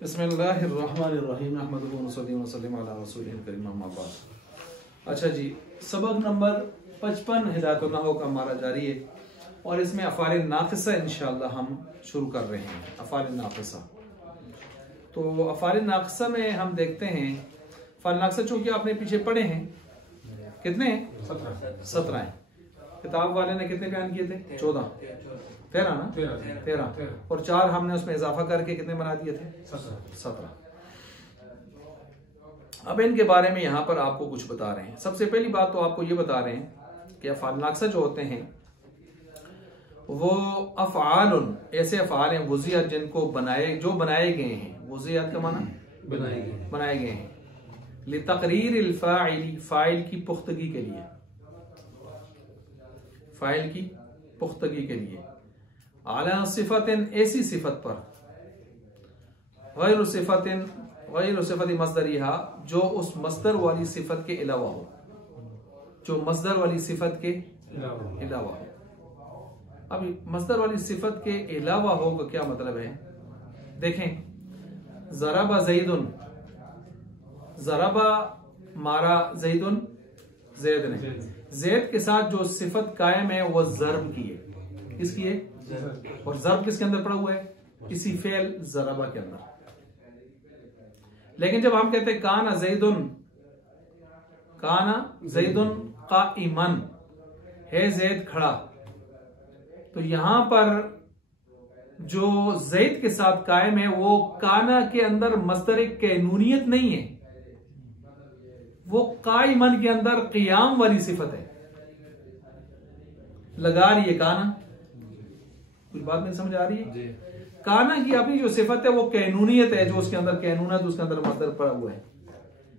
बिस्मिल्लाहिर्रहमानिर्रहीम नहमदुहु व नसल्ली व नसल्लिम अला रसूलिल करीम अम्मा बाद। अच्छा जी, सबक नंबर 55 हिदायतुन नहव का हमारा जारी है और इसमें अफ़ाल नाक़िसा इंशाअल्लाह हम शुरू कर रहे हैं। अफ़ाल नाक़िसा, तो अफ़ाल नाक़िसा में हम देखते हैं अफ़ाल नाक़िसा चूँकि आपने पीछे पढ़े हैं, कितने हैं? 17 हैं। किताब वाले ने कितने बयान किए थे? 14 13 ना 13 और 4 हमने उसमें इजाफा करके कितने बना दिए थे? 17। अब इनके बारे में यहाँ पर आपको कुछ बता रहे हैं। सबसे पहली बात तो आपको ये बता रहे हैं कि अफ़ाल नाक़िसा जो होते हैं वो अफ़आल ऐसे अफ़आल हैं वुज़ियत जिनको बनाए गए हैं। वुज़ियत का माना बनाए गए हैं लितक़रीरिल फ़ाइल, फ़ाइल की पुख्तगी के लिए, फ़ाइल की पुख्तगी के लिए आला सिफ़तिन, ऐसी सिफत पर, गैर सिफ़त मस्दरिहा, जो उस मस्दर वाली सिफत के अलावा हो, जो मस्दर वाली सिफत के अलावा हो। अब मस्दर वाली सिफत के अलावा हो का क्या मतलब है? देखें, ज़रबा ज़ैदुन, ज़रबा मारा ज़ैदुन, ज़ैद ने, ज़ैद के साथ जो सिफत कायम है वह ज़र्ब की है। किसकी है? और ज़र्ब किसके अंदर पड़ा हुआ है? इसी फेल ज़रबा के अंदर। लेकिन जब हम कहते हैं काना ज़ैदुन क़ाइमन, है ज़ैद खड़ा, तो यहां पर जो ज़ैद के साथ कायम है वो काना के अंदर मस्दर कैनूनियत नहीं है, वो क़ाइमन के अंदर क़ियाम वाली सिफत है। लगा रही है काना, कुछ बात नहीं समझ आ रही है? काना की अपनी जो सिफत है वो कैनूनियत है, जो उसके अंदर कैनूनत, उसके अंदर मस्दर पड़ा हुआ है।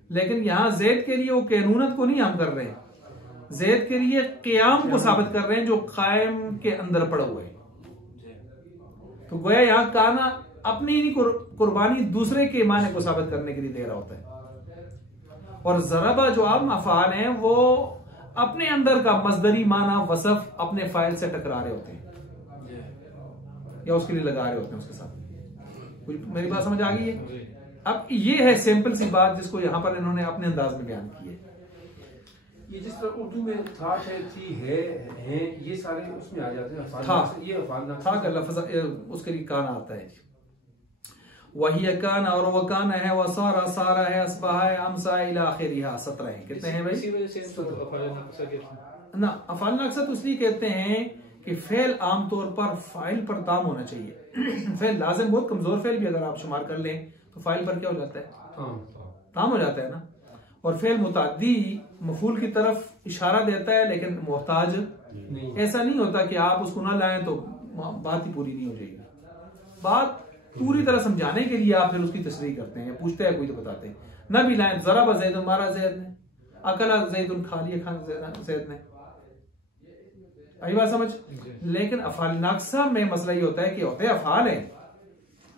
लेकिन यहां ज़ैद के लिए वो कैनूनत को नहीं हम कर रहे हैं, ज़ैद के लिए क़ियाम को साबित कर रहे हैं जो कायम के अंदर पड़ा हुआ है। तो गोया यहां काना अपनी ही कुर्बानी दूसरे के माने को साबित करने के लिए दे रहा होता है। और ज़रबा जो आम अफ़आल हैं वो अपने अंदर का मस्दरी माना वसफ अपने फाइल से टकरा रहे होते हैं या उसके लिए लगा रहे होते हैं उसके साथ। मेरी बात समझ आ गई है? अब ये है सिंपल सी बात जिसको यहाँ पर इन्होंने अपने अंदाज में बयान की है। ये जिस तरह उर्दू में था, थी, है, ये सारे उसमें आ जाते हैं। था का लफ्ज़ उसके लिए कान आता है। वही कान और वह कान है, वह सारा है, असबाह है, अमसा इला आखिरिहा। 17 है। कितने हैं भाई? ना अफ़ाल नाक़िसा तो इसलिए कहते हैं कि फेल आमतौर पर फाइल पर ताम होना चाहिए। फेल लाजिम बहुत कमजोर फेल भी अगर आप शुमार कर लें तो फाइल पर क्या हो जाता है? ताम हो जाता है ना। और फेल मुताद्दी मफूल की तरफ इशारा देता है लेकिन मोहताज नहीं। ऐसा नहीं होता कि आप उसको ना लाएं तो बात ही पूरी नहीं हो जाएगी। बात पूरी तरह समझाने के लिए आप फिर उसकी तशरीह करते हैं, पूछते हैं कोई तो बताते हैं। न भी लाएं, ज़रबा ज़ैदुन, मारा ज़ैद ने, अकला ज़ैदुन, खा लिया खान ज़ैद ने। आई बात समझ? लेकिन अफ़ाल नाक़िसा में मसला ये होता है कि होते अफ़आल हैं,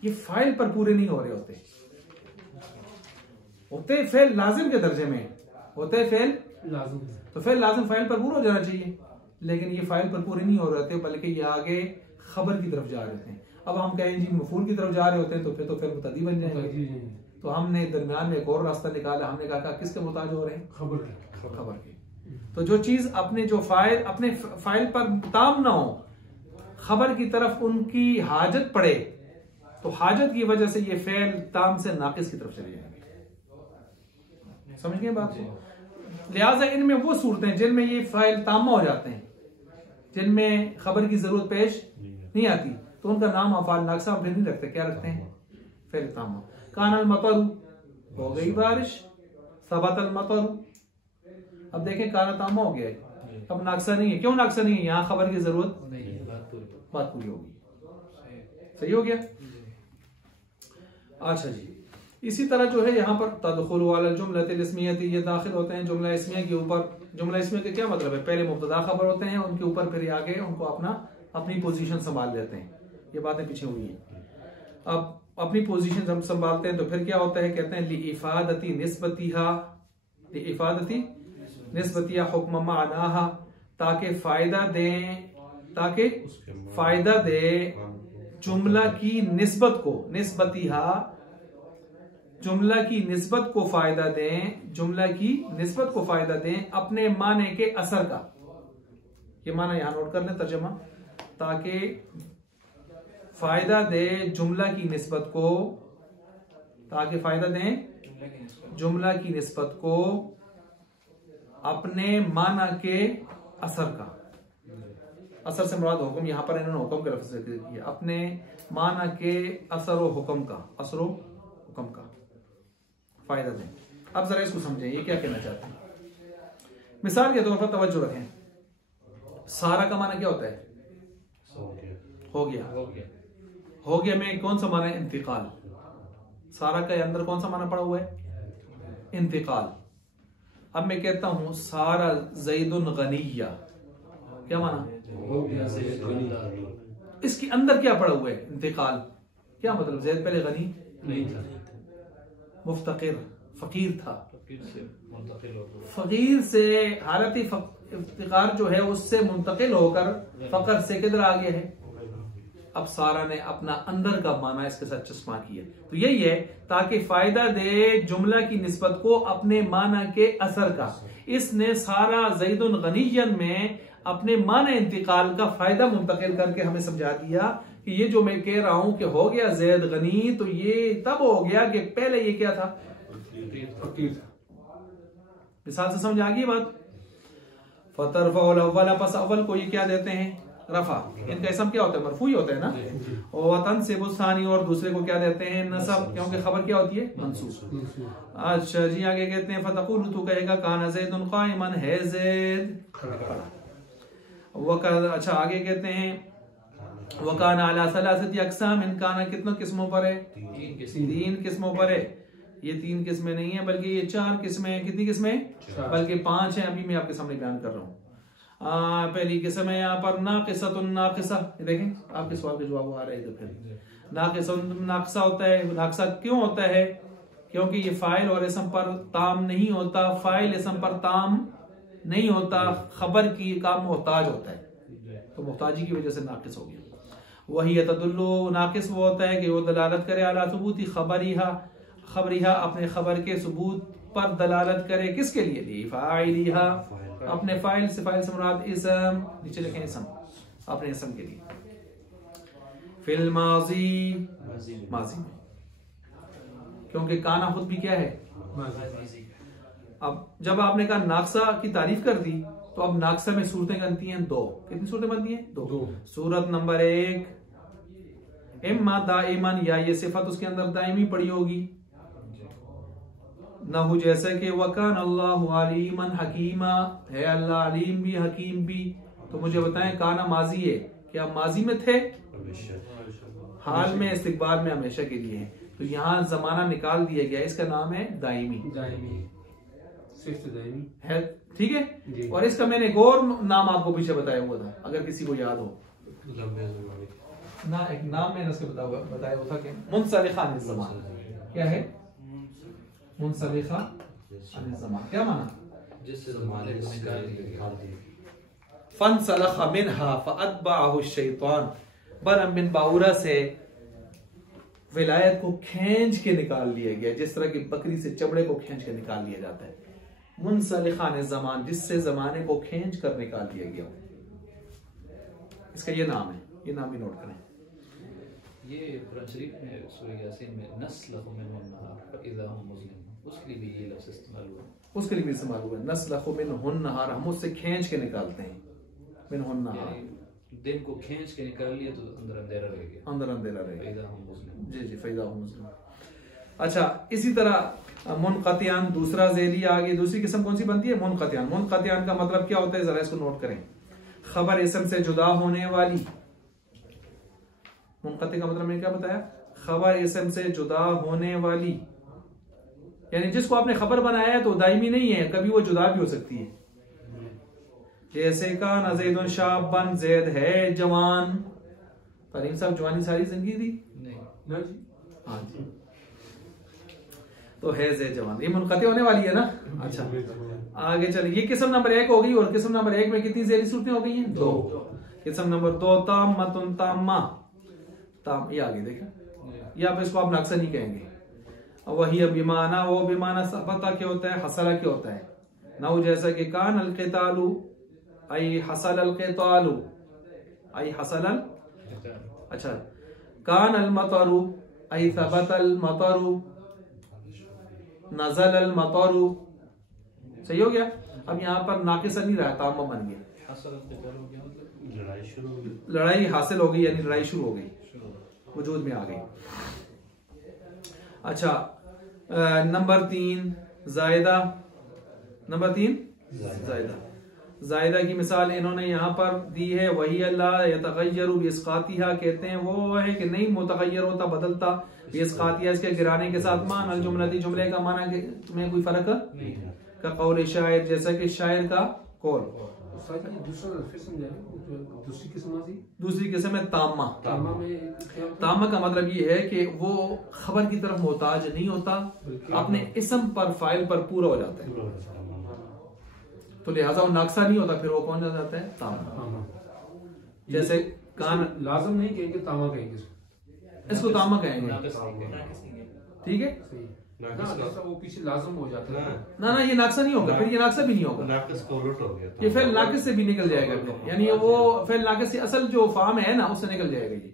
ये फाइल पर पूरे नहीं हो रहे होते फेल लाजिम के दर्जे में होते फेल लाजिम, तो फेल लाजिम फाइल पर पूरा हो जाना चाहिए, लेकिन ये फाइल पर पूरे नहीं हो रहे होते बल्कि ये आगे खबर की तरफ जा रहे होते हैं। अब हम कहें जी मफूल की तरफ जा रहे होते हैं तो फिर तो फेल मुतद्दी बन जाएंगे। तो हमने दरमियान में एक और रास्ता निकाला, हमने कहा किसके मुताज हो रहे हैं? खबर के। तो जो चीज अपने फाइल पर ताम ना हो, खबर की तरफ उनकी हाजत पड़े, तो हाजत की वजह से ये फेल ताम से नाकिस की तरफ चले जाएंगे। समझ गए बात को? लिहाजा इनमें वो सूरतें जिनमें ये फाइल तामा हो जाते हैं, जिनमें खबर की जरूरत पेश नहीं आती, तो उनका नाम अफ़ाल नाक़िसा फिर नहीं रखते। क्या रखते हैं? फेल तामा। कानल मतरू, हो गई बारिश, सबतल मतरू। अब देखें काना तामा हो गया है, अब नाक़िसा नहीं है। क्यों नाक़िसा नहीं है? यहाँ खबर की जरूरत नहीं, बात पूरी होगी। सही हो गया? अच्छा जी, इसी तरह जो है यहाँ पर तदखुल वाला जुमलतिल इस्मियती, ये दाखिल होते हैं जुमला इस्मिया के ऊपर। जुमला इस्मिया का क्या मतलब है? पहले मुब्तदा खबर होते हैं, उनके ऊपर फिर आगे उनको अपनी पोजीशन संभाल लेते हैं। ये बातें पीछे हुई हैं। अब अपनी पोजीशन जब संभालते हैं तो फिर क्या होता है? कहते हैं लिइफादती निस्बतिया हुक्म मानाहा, ताकि फायदा दे जुमला की निस्बत को, निस्बतिहा जुमला की निस्बत को फायदा दें, जुमला की निस्बत को फायदा दें अपने माने के असर का। ये माना यहां नोट कर लें तर्जमा, ताकि फायदा दे जुमला की निस्बत को, ताकि फायदा दें जुमला की निस्बत को अपने माना के असर का। असर से मुराद हुक्म, यहां पर इन्होंने हुक्म का लफ्ज़ जिक्र किया, अपने माना के असर व हुक्म का, असर व हुक्म का फायदा दें। अब जरा इसको समझें ये क्या कहना चाहते हैं। मिसाल के तौर पर तवज्जो रखें, सारा का माना क्या होता है? हो गया। हो गया में कौन सा माना है? इंतकाल। सारा के अंदर कौन सा माना पड़ा हुआ है? इंतकाल। अब मैं कहता हूं सारा ज़ैदुन गनिया, क्या माना? इसके अंदर क्या पड़ा हुआ है? इंतकाल। क्या मतलब? ज़ैद पहले गनी नहीं था, मुफ्तकिर फकीर था, फकीर से हालत इफ्तिकार जो है उससे मुंतकिल होकर फकर से किधर आ गया है? अब सारा ने अपना अंदर का माना इसके साथ चश्मा किया। तो यही है, ताकि फायदा दे जुमला की निस्बत को अपने माना के असर का। इसने सारा ज़ैदुन गनियन में अपने माना इंतकाल का फायदा मुंतकिल करके हमें समझा दिया कि ये जो मैं कह रहा हूं कि हो गया ज़ैद गनी, तो ये तब हो गया कि पहले ये क्या था? फकीर था। मिसाल से समझ आ गई बात। फतरफउल अव्वल, पस अव्वल को ये क्या देते हैं? रफा। इनका इसम क्या होता है? मरफू ही होता है ना। और तनसिबु सानी, और दूसरे को क्या देते हैं? नसब, क्योंकि खबर क्या होती है? मंसूब। अच्छा जी, आगे कहते हैं फतकुल, तू कहेगा काना ज़ैदुन काइमन, है ज़ैद खड़ा। अच्छा आगे कहते हैं वकाना अला सलासति अक़साम, इन काना कितनों किस्मों पर है? तीन किस्मों पर है। ये तीन किस्में नहीं है बल्कि ये चार किस्में। कितनी किस्में? बल्कि पांच हैं, अभी मैं आपके सामने बयान कर रहा हूँ। पहली किस्म है यहाँ पर नाक़िसतुन नाक़िसा, देखें आपके सवाल के जवाब आ रहे हैं। फिर नाक़िसतुन नाक़िसा होता है। नाक़िसा क्यों होता है? क्योंकि ये फाइल और इसम पर ताम नहीं होता, फाइल इसम पर ताम नहीं होता, खबर की का मोहताज होता है, तो मोहताजी की वजह से नाक़िस हो गया। वही तदुल्लु, नाक़िस वो होता है कि वो दलालत करे अला सुबूती खबरिहा, खबरिहा अपने खबर के सबूत पर दलालत करे। किसके लिए? लिफ़ाइलिहा, अपने फाइल से मुराद इसम, नीचे लिखें इसम, अपने इसम के लिए। फिल माजी, माजी में, क्योंकि काना खुद भी क्या है? अब जब आपने कहा नाक़सा की तारीफ कर दी, तो अब नाक़सा में सूरतें बनती हैं दो। कितनी सूरतें बनती हैं? दो। सूरत नंबर एक, इम्मा दाइमन, या ये सिफत उसके अंदर दाइमी पड़ी होगी, नहु जैसे कि वकान अल्लाहु अलीमन हकीमा, है अल्लाह अलीम भी हकीम भी। तो मुझे बताएं काना माजी है, क्या माजी में थे? हाल में, इस्तिकबाल में, हमेशा के लिए है। तो यहाँ जमाना निकाल दिया गया, इसका नाम है दाइमी है, ठीक है। और इसका मैंने एक और नाम आपको पीछे बताया हुआ था, अगर किसी को याद हो ना, एक नाम मैंने उसके बताया हुआ था कि मुनसलिखा अनिल ज़मान। क्या है? मुनसलिखा अनिल ज़मान, क्या माना? जिससे ज़माने को निकाल दिया। फनसलखा मिनहा फअतबअहु शैतान, बरम बिन बाउरा से विलायत को खींच के निकाल लिया गया, जिस तरह की बकरी से चमड़े को खींच के निकाल लिया जाता है। मुनसलिखा अनिल ज़मान, जिससे जमाने को खींच कर निकाल दिया गया, इसका ये नाम है। ये नाम भी नोट करें। ये कुरान शरीफ में सूरह यासीन में नस्लखु मिनहुन नहार फइज़ा हुम मुज़लिमून, उसके लिए भी ये लफ्ज़ इस्तेमाल हुआ, उसके लिए भी इस्तेमाल हुआ। नस्लखु मिनहुन नहार, हम उससे खींच के निकालते हैं। मिनहुन नहार, दिन को खींच के निकाल लिया तो अंदर अंधेरा रह गया, अंदर अंधेरा रह गया। फइज़ा हुम मुज़लिमून, जी जी, फइज़ा हुम मुज़लिमून। अच्छा, इसी तरह मुनक़तियान, दूसरा ज़ेली आ गई। दूसरी किस्म कौन सी बनती है? मुनक़तियान। मुनक़तियान का मतलब क्या होता है? जरा इसको नोट करें। खबर इसम से जुदा होने वाली। मुनक़ति का मतलब मैंने क्या बताया? खबर इसम से जुदा होने वाली, यानी जिसको आपने खबर बनाया है तो दायमी नहीं है, कभी वो जुदा भी हो सकती है। जैसे काना ज़ैदुन शाबन, ज़ैद है जवान। तालीम साहब जवानी सारी जिंदगी थी? नहीं जी, हाँ जी। तो है ज़ैद जवान, ये मुनक़ति होने वाली है ना। अच्छा आगे चलिए, ये किस्म नंबर एक हो गई। और किस्म नंबर एक में कितनी ज़ेली सूरतें हो गई हैं? दो। किस्म नंबर दो ताम्मतुन ताम्मा, ताम, ये आगे देखा, या आप इसको आप नाक़सा नहीं कहेंगे। वही बिमाना, वो बिमाना सबता क्या होता है, हसला क्या होता है। ना जैसा कि कान अल क़ितालु आई हसल अल क़ितालु आई हसल अल, अच्छा कान अल मतरु आई सबत अल मतरु नज़ल अल मतरु, सही हो गया। अब यहाँ पर नाकिस नहीं रहा, तामा बन गया, लड़ाई हासिल हो गई, यानी लड़ाई शुरू हो गई, वजूद में आ गई। अच्छा नंबर 3 जायदा, नंबर 3 जायदा। जायदा की मिसाल इन्होंने यहाँ पर दी है, वही अल्लाह यतगय्यरु बिइस्कातिहा, कहते हैं वो है कि नहीं मुतगय्यर होता, बदलता, बिइस्कातिहा इसके गिराने के साथ। मान अल जुमलती, जुमले का माना में कोई फर्क का कौल शायर, जैसा कि शायर का कौल। दूसरी किस्म है तामा। तामा का मतलब ये है कि वो खबर की तरफ मोहताज नहीं होता, अपने इस्म पर फाइल पर पूरा हो जाता है, तो लिहाजा वो नाक्सा नहीं होता, फिर वो कौन जाता है, तामा। जैसे कान लाजम नहीं कहेंगे, तामा कहेंगे, इसको तामा कहेंगे, ठीक है। वो पीछे लाजम हो जाता है ना ये नाक्सा नहीं होगा, फिर ये नाक्सा भी नहीं होगा, ये फेल नाकिस से भी निकल जाएगा, यानी वो फेल नाकिस से असल जो फार्म है ना उससे निकल जाएगा, ये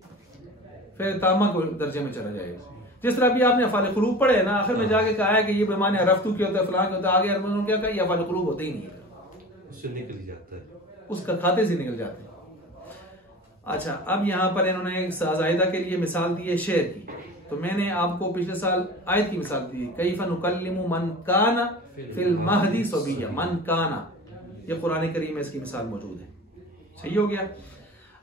फिर तामा को दर्जे में चला जाएगा। जिस तरह भी आपने अफ़ाल क़ुलूब पढ़े ना, आखिर में जाके कहा है कि ये बेमाने रफ्तू क्या होता है, फलां क्या होता है, आगे उन्होंने क्या कहा, ये अफ़ाल क़ुलूब होते ही नहीं है, उससे निकल जाता है, उसका खाते से निकल जाते हैं। अच्छा अब यहाँ पर इन्होंने एक जायदा के लिए मिसाल दी है शेर की, तो मैंने आपको पिछले साल आयत की मिसाल दी, कैफ़ नुकल्लिमु मन काना फिल महदी सबिय्या, मन काना, ये कुरान करीम में इसकी मिसाल मौजूद है, सही हो गया।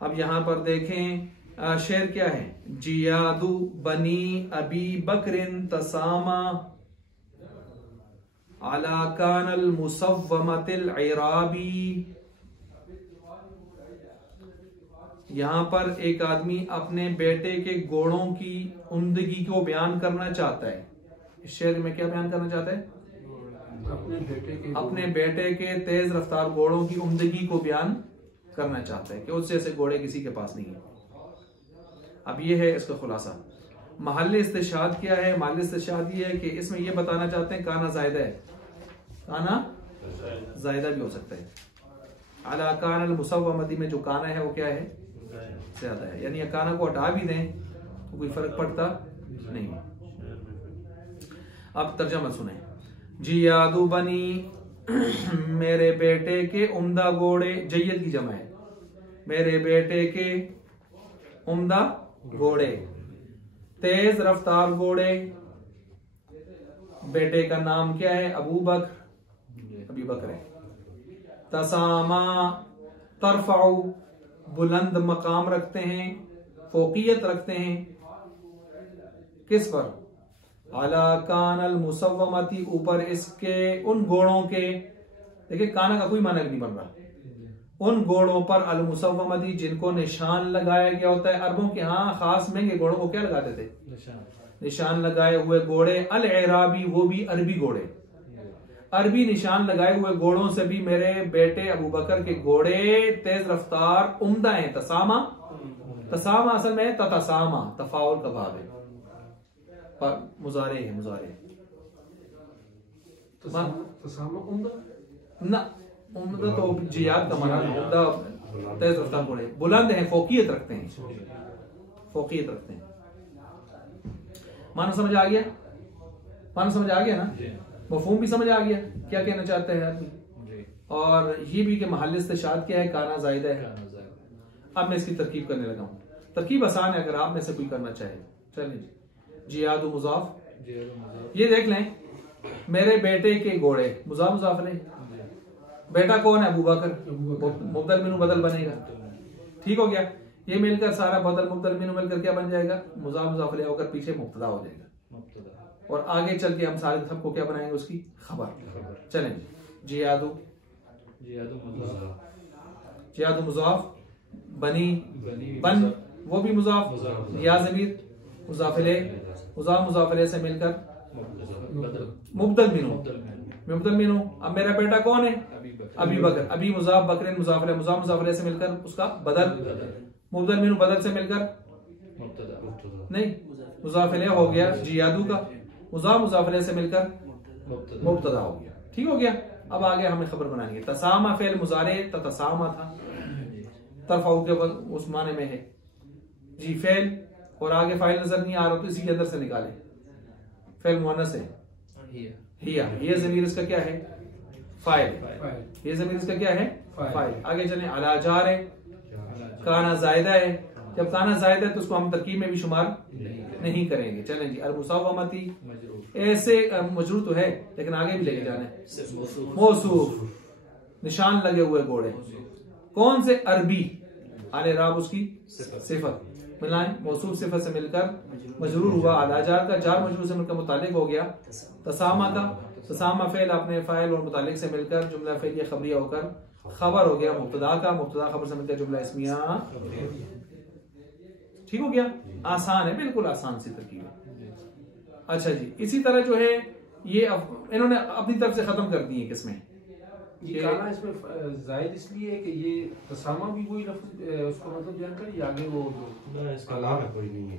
अब यहाँ पर देखें शेर क्या है, जियादु बनी अबी बकरिन तसामा अला कानल मुसव्वमतिल इराबी। यहाँ पर एक आदमी अपने बेटे के घोड़ों की उम्दगी को बयान करना चाहता है। इस शेर में क्या बयान करना चाहता है, अपने बेटे के तेज रफ्तार घोड़ों की उम्दगी को बयान करना चाहता है कि उससे ऐसे घोड़े किसी के पास नहीं है। अब ये है इसका खुलासा। महल इस्तिशाद क्या है, महल इस्तिशाद ये है कि इसमें ये बताना चाहते हैं काना जायदा है, काना जायदा भी हो सकता है। अला कानल मुसव्वमती में जो काना है वो क्या है, ज्यादा है, यानी काना को हटा भी दें तो कोई फर्क पड़ता नहीं। अब तर्जमा सुने, जियादु बनी मेरे बेटे के उम्दा घोड़े, जय्यद की जमा है, मेरे बेटे के उम्दा घोड़े, तेज रफ्तार घोड़े, बेटे का नाम क्या है, अबू बकर, अबी बकर है। तसामा तरफाउ, बुलंद मकाम रखते हैं, फोकियत रखते हैं, किस पर, अला कानल मुसव्वमती, ऊपर इसके उन घोड़ों के, देखिए काना का कोई माना नहीं बन रहा, उन घोड़ों पर अल मुसव्वमती जिनको निशान लगाया गया होता है। अरबों के यहाँ खास महंगे घोड़ों को क्या लगाते थे, निशान लगाए हुए घोड़े, अल एराबी वो भी अरबी घोड़े, अरबी निशान लगाए हुए घोड़ों से भी मेरे बेटे अबू बकर के घोड़े तेज रफ्तार उम्दा हैं। तसामा, तसामा असल में ततसामा, तफाउल का भाव है, पर मुजारे है, मुजारे तसामा उम्दा ना, उम्दा तो जियाद का माना, उम्दा तेज रफ्तार घोड़े, बुलंद हैं, फोकियत रखते हैं, फोकियत रखते हैं। माना समझ आ गया, माना समझ आ गया ना, मफहूम भी समझ आ गया क्या कहना चाहता है आदमी, और ये भी कि महल इस्तिशाद क्या है, काना जायदा है। अब मैं इसकी तरकीब करने लगा हूँ, तरकीब आसान है अगर आप में से कोई करना चाहे। चलिए, जियादु मुजाफ, ये देख लें, मेरे बेटे के घोड़े, मुजाफ मुजाफ ने, बेटा कौन है, अबू बकर, मुबदल मिनू बदल बनेगा, ठीक हो गया। ये मिलकर सारा बदल मुबदल मिनू मिलकर क्या बन जाएगा, मुजाफ मुजाफ ले होकर पीछे मुब्तदा हो जाएगा, और आगे चल के हम सारे सबको क्या बनाएंगे, उसकी खबर। चलें, जियादु, जियादु मुजाफ, बनी, बन वो भी मुजाफ, या ज़मीर मुजाफ इलैह, मुजाफ मुजाफ इलैह से मिलकर मुबदल मिनू, मुबदल मिनू। अब मेरा बेटा कौन है, अबी बकर, अबी मुजाफ, बकरिन मुजाफ इलैह, मुजाफ मुजाफ इलैह से मिलकर उसका बदल, मुबदल मिनू बदल से मिलकर नहीं, मुजाफ इलैह हो गया जियादु का, मुज़ाफ मुज़ाफ इलैहि से मिलकर मुब्तदा हो गया। ठीक हो गया। अब आगे हमें खबर बनानी है। तसामा फेल मुजारे तसामा था, तरफाउ के उस माने में है जी फेल, और आगे फाइल नजर नहीं आ रहा तो इसी के अंदर से निकाले। फेल मुअन्नस है हिया, ये ज़मीर इसका क्या है? फाइल। ये ज़मीर इसका क्या है? फाइल। आगे चले अला जार है, काना जायदा है। जब काना जायदा है तो उसको हम तरकीब में भी शुमार नहीं करेंगे। चलें जी। अल मुसावमती ऐसे मजरूर तो है लेकिन आगे भी लेके जाना है। मौसूफ, निशान लगे हुए घोड़े। कौन से? अरबी। आले राब उसकी सिफत मिलाएं, मौसूफ सिफत से मिलकर मजरूर हुआ। अला जार का जार मजरूर से मिलकर मुतालिक हो गया। तसामा का तसामा फेल अपने फाइल और मुतालिक से मिलकर जुमला फेलिया खबरिया होकर खबर हो गया। मुब्तदा का मुब्तदा खबर से मिलकर जुमला इस्मिया। ठीक हो गया। आसान है, बिल्कुल आसान सी तरकीब है। अच्छा जी, इसी तरह जो है ये इन्होंने अपनी तरफ से खत्म कर दी है। किसमें ये काना इसमें जायद इसलिए है कि ये तसामा भी वही लफ्ज उसका मतलब जानकर या आगे वो जो इसका माना कोई नहीं है,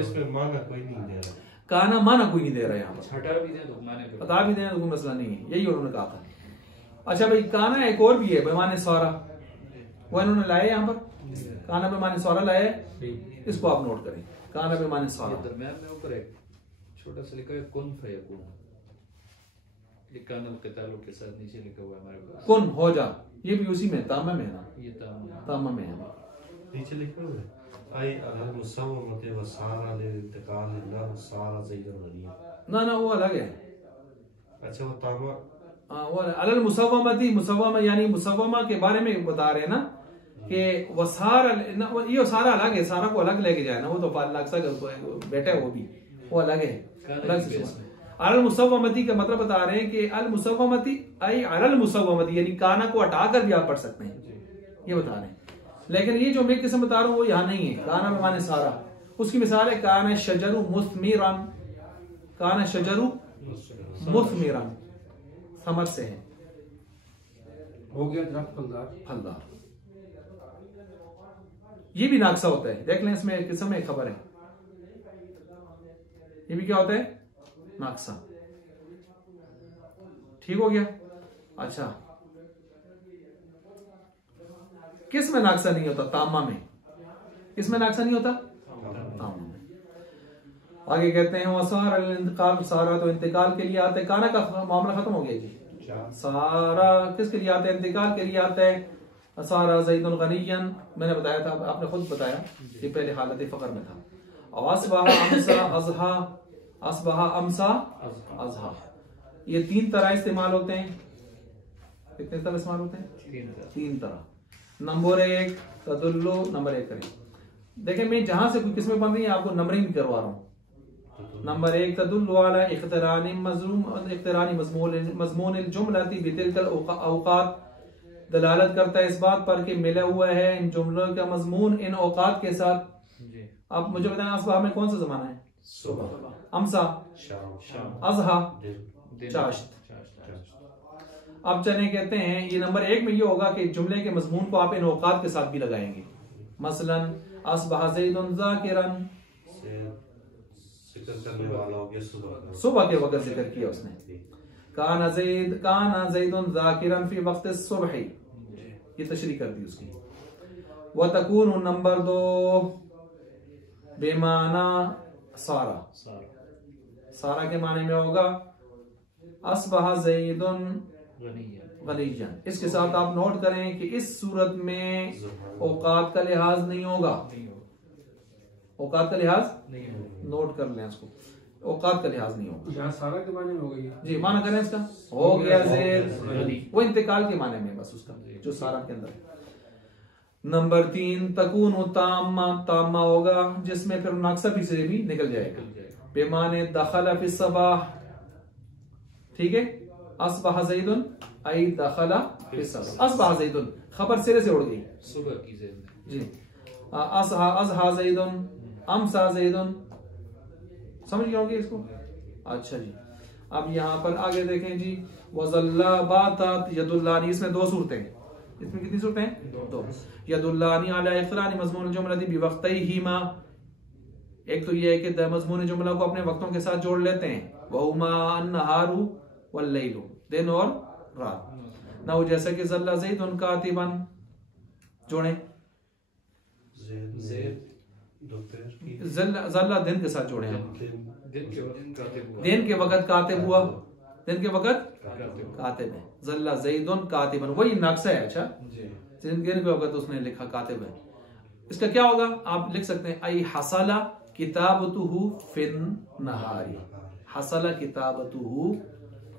इसमें माना कोई नहीं दे रहा। काना माना कोई नहीं दे रहा है यहाँ पर। हटा भी दें तो माने पे बता भी दें तो कोई मसला नहीं है, यही उन्होंने कहा था। अच्छा भाई, काना एक और भी है बेमाने सौरा, वो इन्होंने लाए यहाँ पर। काना बेमाने सौरा लाए, इसको आप नोट करें। काना बेमाने सौरा दरमियान में ऊपर एक छोटा सा लिखा है कुन फयकून, लिकानल क़ितालु के साथ नीचे लिखा हुआ है हमारे पास कुन हो जा। ये भी उसी में तामा में है ना, ये तामा में है। नीचे लिखा हुआ है आई अल मुसव्वमत व सारा लिल इंतकाल न सारा ज़ैदुन गनिया। ना वो अलग है। अच्छा, वो तामा वो अलल मुसव्वमती, मुसव्वमा यानी मुसव्वमा के बारे में बता रहे हैं ना कि वसार ये सारा अलग है। सारा को अलग लेके जाए ना, वो तो लाक्सा बेटा है, वो अलग है, अलग से। अल मुसव्वमती का मतलब बता रहे हैं कि अल मुसव्वमती आई अल मुसव्वमती यानी काना को हटाकर भी आप पढ़ सकते हैं, ये बता रहे हैं। लेकिन ये जो मैं किस्म बता रहा हूँ वो यहाँ नहीं है। काना में माने सारा। उसकी मिसाल है काना शजरु मुस्मिरन, काना शजरु मुस्मिरन, समझ से है, हो गया दरख्त फलदार। फलदार। ये भी नाक्सा होता है, देख लें इसमें किस्म में खबर है। ये भी क्या होता है? नाक्सा। ठीक हो गया। अच्छा, किस में नाक्सा नहीं होता? तामा में। किसमें नाक्सा नहीं होता? तामा में। आगे कहते हैं वसार इंतकाल, सारा तो इंतकाल के लिए आता है। काना का मामला खत्म हो गया जी। सारा किसके लिए आता है? इंतकाल के लिए आता है। सारा ज़ैदुन गनियन, मैंने बताया था, आपने खुद बताया कि पहले हालत फकर में था। अस्बहा अम्सा अज़हा, अस्बहा अम्सा अज़हा, ये 3 तरह इस्तेमाल होते हैं। कितने तरह इस्तेमाल होते हैं? 3 तरह। नंबर 1 तदुल्लु, नंबर 1 करें। देखें मैं जहां से कोई किस्में बन रही है आपको नंबरिंग करवा रहा हूं। नंबर 1 तदुल्लु अला इख्तिरानी मज़मून जुमलती बितिलकल औकात, दलालत करता है इस बात पर कि मिला हुआ है इन जुमलों का मजमून इन औकात के साथ। अब मुझे बताएं अस्बहा में कौन सा जमाना है? सुबह। अम्सा अज़हा चाश्त। अब चले कहते हैं ये नंबर 1 में ये होगा कि जुमले के मजमून को आप इन औकात के साथ भी लगाएंगे। मसलन अस्बहा ज़ैदुन ज़ाकिरन, सुबह के वक्त जिक्र किया उसने। काना ज़ैदुन ज़ाकिरन फी वक्त सुबह, ये तशरीह कर दी उसकी। व तकून नंबर 2 बेमाना सारा, सारा के माने में होगा अस्बहा ज़ैदुन गनियन। इसके साथ आप नोट करें कि इस सूरत में औकात का लिहाज नहीं होगा। औकात का लिहाज नोट कर लें इसको, औकात का लिहाज नहीं होगा। यहाँ सारा के माने में हो गई जी, माना करें इसका हो गया ज़ेर, वो इंतकाल के माने में बस उसका जो सारा के अंदर है। नंबर 3 तकून तामा, तामा होगा जिसमें फिर नाक्सा भी से भी निकल जाएगा। बेमाने दखला फी सबाह, ठीक है। अस्बहा ज़ैदुन आई दखला फी सबाह, अस्बहा ज़ैदुन खबर सिरे से उड़ गई, सुबह की ज़ैद जी। अज़हा ज़ैदुन अम्सा ज़ैदुन, समझ गए होंगे इसको। अच्छा जी, अब यहाँ पर आगे देखें जी। वज़ल्ला बातात यदुल्लानी, इसमें 2 सूरतें हैं। इसमें कितनी सूरतें हैं? 2। यदुल्लानी अला इक़रानी मज़मून जुमलती बिवक़्तिहिमा, एक तो ये है कि मजमून जुमला को अपने वक्तों के साथ जोड़ लेते हैं, वहुमा अन्नहारु वल्लैलु, दिन और रात। ना वो जैसे कि ज़ल्ला ज़ैदुन कातिबन जोड़े, ज़ल्ला दिन के साथ जोड़े, दिन के वक्त कातिब हुआ, दिन के वक्त कातिब है, ज़ल्ला ज़ैदुन कातिबन, वही नक्शा है। अच्छा, दिन के वक्त उसने लिखा कातिब है, इसका क्या होगा आप लिख सकते हैं, आई हसला किताबतुहु फिन नहारी, हसला किताबतुहु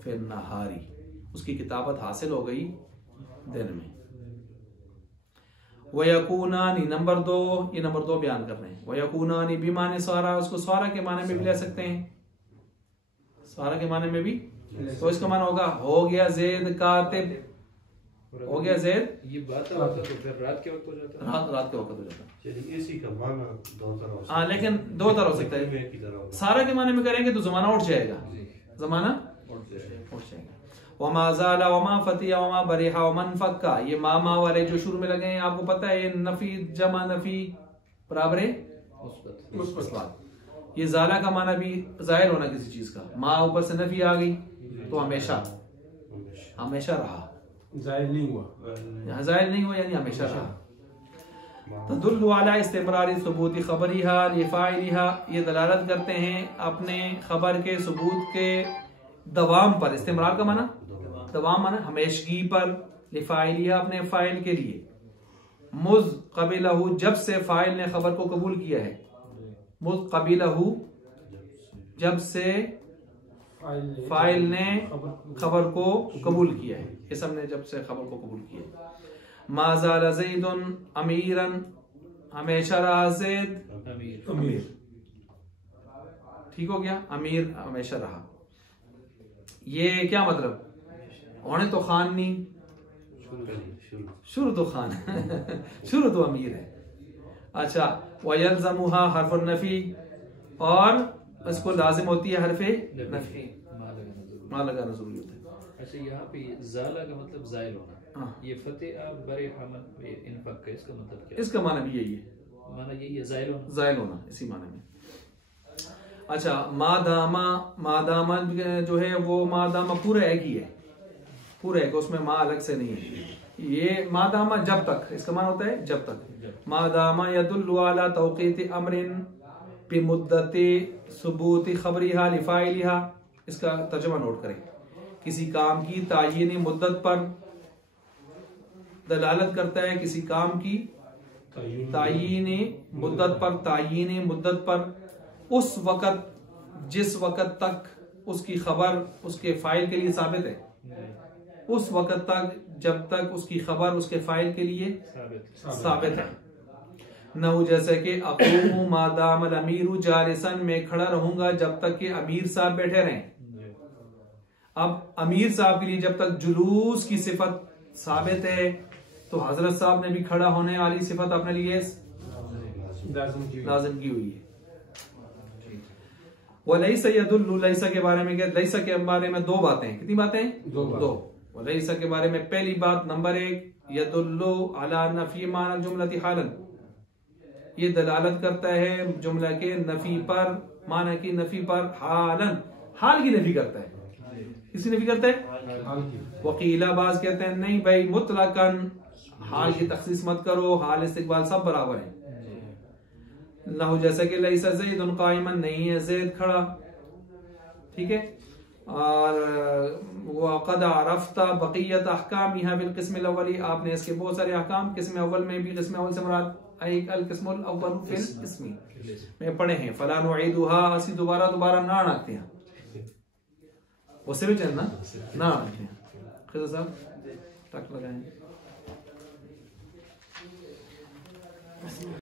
फिन नहारी, उसकी किताबत हासिल हो गई दिन में। वयकूनानी नंबर 2, ये नंबर 2 बयान कर रहे हैं, वयकूनानी भी माने सारा, उसको सारा के माने में भी ले सकते हैं, सारा के माने में भी, तो इसका माना होगा हो गया ज़ैद कातिब, हो गया ज़ैद, ये बात होता तो फिर रात के वक्त हो जाता है, रात के वक्त हो जाता है। चलिए इसी का माना दो तरह हो सकता है। हाँ, लेकिन 2 तरह हो सकता है, सारा के माने में करेंगे तो जमाना उठ जाएगा, जमाना उठ जाएगा। वमा ज़ाला वमा फतिया वमा बरिहा वमन फक्का, ये मामा वाले जो शुरू में लगे हैं, आपको पता है ये नफी जमा नफी बराबर है मुस्बत। ये ज़ाला का माना भी जाहिर होना किसी चीज का, माँ ऊपर से नफी आ गई तो हमेशा, हमेशा रहा, जाहिर नहीं हुआ, यहाँ जाहिर नहीं हुआ यानी हमेशा रहा। तदुल्लु अला इस्तिमरारी सुबूती खबरिहा लिफाइलिहा, ये दलालत करते हैं अपने खबर के सबूत के दवाम पर, इस्तिमरार का माना दवाम माना हमेशगी पर, लिफाइलिहा अपने फाइल के लिए, मुज कबिलहु जब से फाइल ने खबर को कबूल किया है, मुज कबिलहु जब से फाइल ने खबर को कबूल किया है, इस हमने जब से खबर को कबूल किया। माज़ाला ज़ैदुन अमीरन, हमेशा रहा ज़ैद अमीर, ठीक हो गया, अमीर हमेशा रहा। ये क्या मतलब, होने तो खान नहीं, शुरू तो खान शुरू तो अमीर है। अच्छा, वयल्ज़मुहा हर्फ़ुन नफ़ी, और इसको लाजिम होती है हरफे नफ़ी, माँ लगाना जरूरी होता है। अच्छा, यहाँ पे ज़ाला का मतलब ज़ाइल होना, ये फतेह बरे हमन इनफक का इसका मतलब क्या है? इसका माना भी यही है, माना यही है ज़ाइल होना, ज़ाइल होना इसी माने में। अच्छा, मादामा, मादामा जो है वो मादामा पूरा एक ही है, पूरा एक, उसमें माँ अलग से नहीं है। ये मादामा जब तक, इसका माना होता है जब तक। मादामा यदुल्लु अला तौक़ीत अमरिन बिमुद्दति सुबूती खबरिहा लिफाइलिहा, इसका तर्जुमा नोट करें, किसी काम की तायीनी मुद्दत पर दलालत करता है, किसी काम की तायीनी मुद्दत पर, तायीनी मुद्दत पर, उस वक़्त जिस वक़्त तक उसकी खबर उसके फाइल के लिए साबित है, उस वक़्त तक जब तक उसकी खबर उसके फाइल के लिए साबित है। न जैसे कि अक़ूमु मादाम अमीरू जालिसन, में खड़ा रहूंगा जब तक कि अमीर साहब बैठे रहें। अब अमीर साहब के लिए जब तक जुलूस की सिफत साबित है तो हजरत साहब ने भी खड़ा होने वाली सिफत अपने लिए लाजिम की हुई है। वलैसा यदुल्लु, लैसा के बारे में क्या, लैसा के बारे में 2 बातें, कितनी बातें, 2। वलैसा के बारे में पहली बात नंबर 1, यदुल्लु अला नफी माना जुमलती हालन, ये दलालत करता है जुमला के नफी पर, माना की नफी पर, हालन हाल की नफी करता है, किसकी नफी करता है, वकीला बाज कहते हैं नहीं भाई मुतलकन हाल की तखसीस मत करो, हाल इस्तिकबाल सब बराबर है। लहू जैसे कि लैसा ज़ैदुन काइमन, नहीं है ज़ैद खड़ा, ठीक है। और वक़द अरफ़्ता बक़ियत अहकामिहा बिल क़िस्मिल अव्वली, आपने इसके बहुत सारे अहकाम किस्म अव्वल में भी, किस्म अव्वल से मुराद अल क़िस्मुल अव्वल फिल क़िस्मी में पढ़े हैं। फला नुईदुहा, असी दोबारा ना आते हैं, उससे भी चलना ना आते हैं। खिज़र साहब टक लगाएं।